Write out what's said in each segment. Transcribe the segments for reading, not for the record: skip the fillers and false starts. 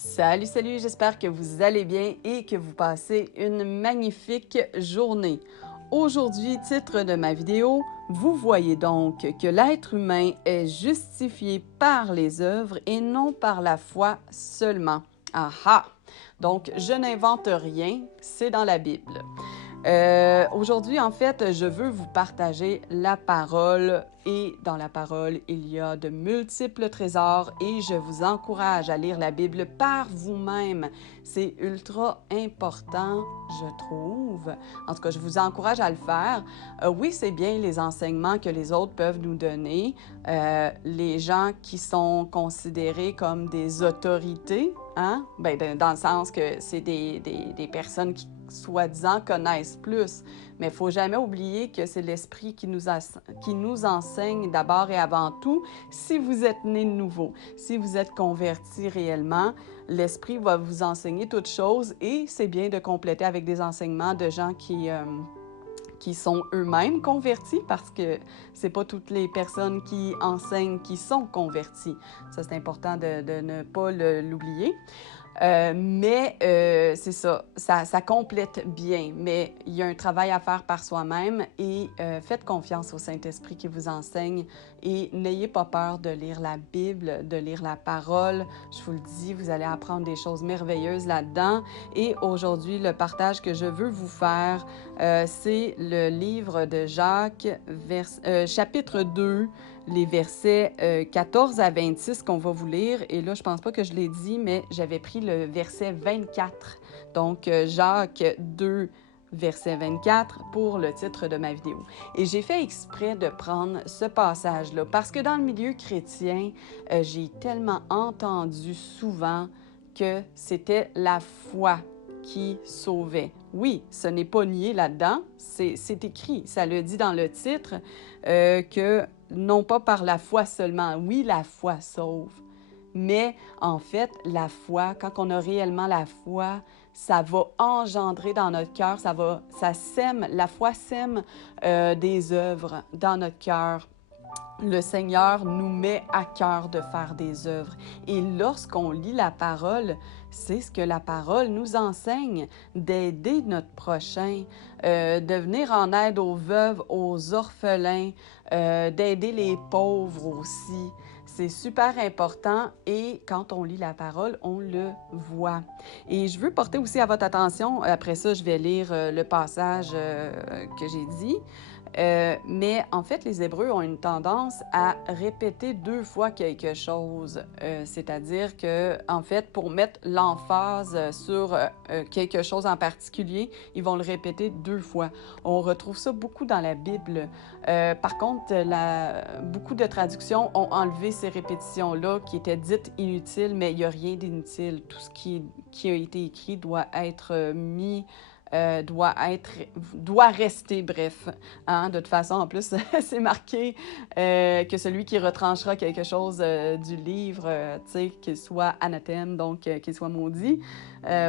Salut, salut, j'espère que vous allez bien et que vous passez une magnifique journée. Aujourd'hui, titre de ma vidéo, vous voyez donc que l'être humain est justifié par les œuvres et non par la foi seulement. Ah ah! Donc, je n'invente rien, c'est dans la Bible. Aujourd'hui, en fait, je veux vous partager la parole et dans la parole, il y a de multiples trésors et je vous encourage à lire la Bible par vous-même. C'est ultra important, je trouve. En tout cas, je vous encourage à le faire. Oui, c'est bien les enseignements que les autres peuvent nous donner. Les gens qui sont considérés comme des autorités, hein? Ben, dans le sens que c'est des personnes qui soi-disant connaissent plus. Mais il ne faut jamais oublier que c'est l'Esprit qui nous enseigne d'abord et avant tout. Si vous êtes né de nouveau, si vous êtes converti réellement, l'Esprit va vous enseigner toutes choses et c'est bien de compléter avec des enseignements de gens qui sont eux-mêmes convertis parce que c'est pas toutes les personnes qui enseignent qui sont converties. Ça, c'est important de ne pas l'oublier. Mais c'est ça complète bien, mais il y a un travail à faire par soi-même et faites confiance au Saint-Esprit qui vous enseigne et n'ayez pas peur de lire la Bible, de lire la parole. Je vous le dis, vous allez apprendre des choses merveilleuses là-dedans. Et aujourd'hui, le partage que je veux vous faire, c'est le livre de Jacques, chapitre 2, les versets 14 à 26 qu'on va vous lire. Et là, je pense pas que je l'ai dit, mais j'avais pris le verset 24. Donc, Jacques 2, verset 24 pour le titre de ma vidéo. Et j'ai fait exprès de prendre ce passage-là parce que dans le milieu chrétien, j'ai tellement entendu souvent que c'était la foi qui sauvait. Oui, ce n'est pas nié là-dedans, c'est écrit, ça le dit dans le titre, que non pas par la foi seulement. Oui, la foi sauve, mais en fait, la foi, quand on a réellement la foi, ça va engendrer dans notre cœur, ça sème, la foi sème des œuvres dans notre cœur. Le Seigneur nous met à cœur de faire des œuvres. Et lorsqu'on lit la parole, c'est ce que la parole nous enseigne, d'aider notre prochain, de venir en aide aux veuves, aux orphelins, d'aider les pauvres aussi. C'est super important et quand on lit la parole, on le voit. Et je veux porter aussi à votre attention, après ça, je vais lire le passage que j'ai dit. Mais en fait, les Hébreux ont une tendance à répéter deux fois quelque chose. C'est-à-dire que, en fait, pour mettre l'emphase sur quelque chose en particulier, ils vont le répéter deux fois. On retrouve ça beaucoup dans la Bible. Par contre, beaucoup de traductions ont enlevé ces répétitions-là qui étaient dites inutiles, mais il n'y a rien d'inutile. Tout ce qui a été écrit doit être mis doit rester, bref. Hein? De toute façon, en plus, c'est marqué que celui qui retranchera quelque chose du livre, tu sais, qu'il soit anathème, donc qu'il soit maudit.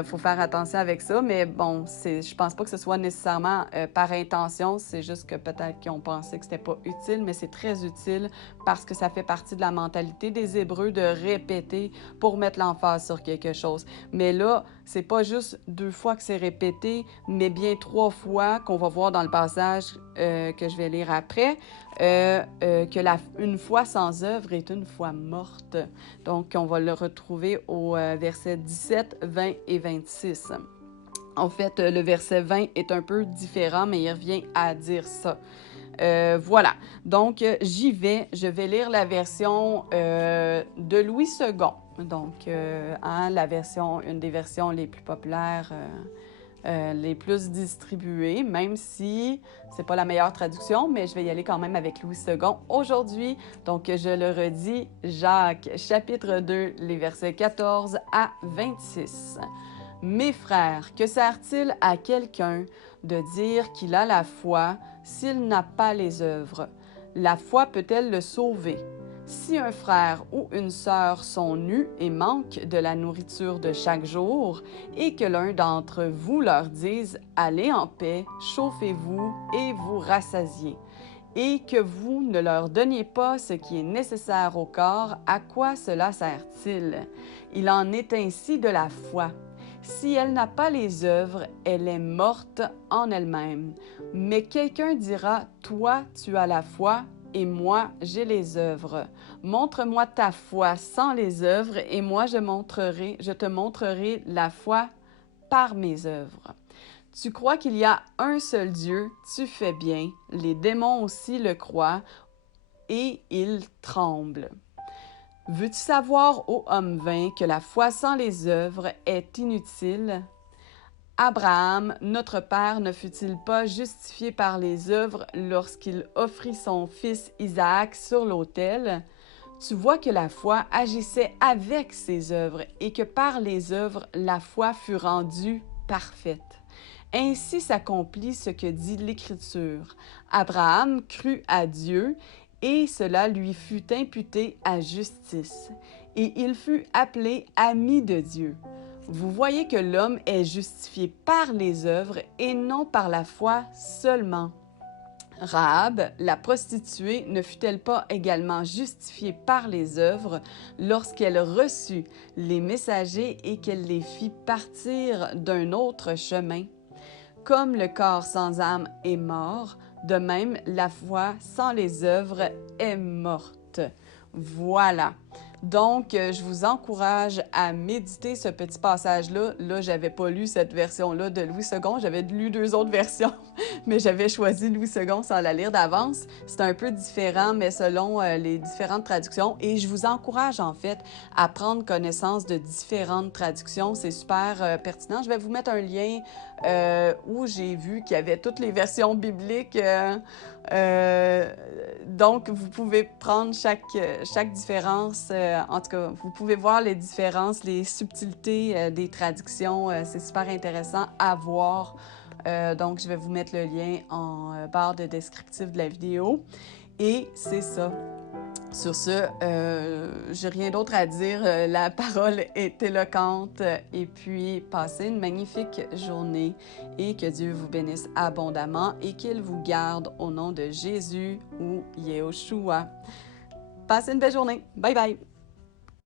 Faut faire attention avec ça, mais bon, je pense pas que ce soit nécessairement par intention, c'est juste que peut-être qu'ils ont pensé que c'était pas utile, mais c'est très utile parce que ça fait partie de la mentalité des Hébreux de répéter pour mettre l'emphase sur quelque chose. Mais là, c'est pas juste deux fois que c'est répété, mais bien trois fois qu'on va voir dans le passage que je vais lire après, que une foi sans œuvre est une foi morte. Donc, on va le retrouver au verset 17, 20 et 26. En fait, le verset 20 est un peu différent, mais il revient à dire ça. Voilà. Donc, j'y vais. Je vais lire la version de Louis II. Donc, une des versions les plus populaires, les plus distribuées, même si c'est pas la meilleure traduction, mais je vais y aller quand même avec Louis II aujourd'hui. Donc, je le redis, Jacques, chapitre 2, les versets 14 à 26. Mes frères, que sert-il à quelqu'un de dire qu'il a la foi s'il n'a pas les œuvres? La foi peut-elle le sauver? Si un frère ou une sœur sont nus et manquent de la nourriture de chaque jour, et que l'un d'entre vous leur dise « Allez en paix, chauffez-vous et vous rassasiez », et que vous ne leur donniez pas ce qui est nécessaire au corps, à quoi cela sert-il? Il en est ainsi de la foi. Si elle n'a pas les œuvres, elle est morte en elle-même. Mais quelqu'un dira, toi, tu as la foi, et moi, j'ai les œuvres. Montre-moi ta foi sans les œuvres, et moi, je te montrerai la foi par mes œuvres. Tu crois qu'il y a un seul Dieu, tu fais bien. Les démons aussi le croient, et ils tremblent. Veux-tu savoir, ô homme vain, que la foi sans les œuvres est inutile? Abraham, notre père, ne fut-il pas justifié par les œuvres lorsqu'il offrit son fils Isaac sur l'autel? Tu vois que la foi agissait avec ses œuvres et que par les œuvres, la foi fut rendue parfaite. Ainsi s'accomplit ce que dit l'Écriture. Abraham crut à Dieu et cela lui fut imputé à justice. Et il fut appelé ami de Dieu. Vous voyez que l'homme est justifié par les œuvres et non par la foi seulement. Rahab, la prostituée, ne fut-elle pas également justifiée par les œuvres lorsqu'elle reçut les messagers et qu'elle les fit partir d'un autre chemin? Comme le corps sans âme est mort, de même la foi sans les œuvres est morte. Voilà. Donc, je vous encourage à méditer ce petit passage-là. Là, j'avais pas lu cette version-là de Louis II. J'avais lu 2 autres versions, mais j'avais choisi Louis II sans la lire d'avance. C'est un peu différent, mais selon les différentes traductions. Et je vous encourage, en fait, à prendre connaissance de différentes traductions. C'est super pertinent. Je vais vous mettre un lien où j'ai vu qu'il y avait toutes les versions bibliques. Donc, vous pouvez prendre chaque différence. En tout cas, vous pouvez voir les différences, les subtilités des traductions. C'est super intéressant à voir. Donc, je vais vous mettre le lien en barre de descriptif de la vidéo. Et c'est ça. Sur ce, j'ai rien d'autre à dire. La parole est éloquente. Et puis, passez une magnifique journée et que Dieu vous bénisse abondamment et qu'il vous garde au nom de Jésus ou Yeshua. Passez une belle journée. Bye bye!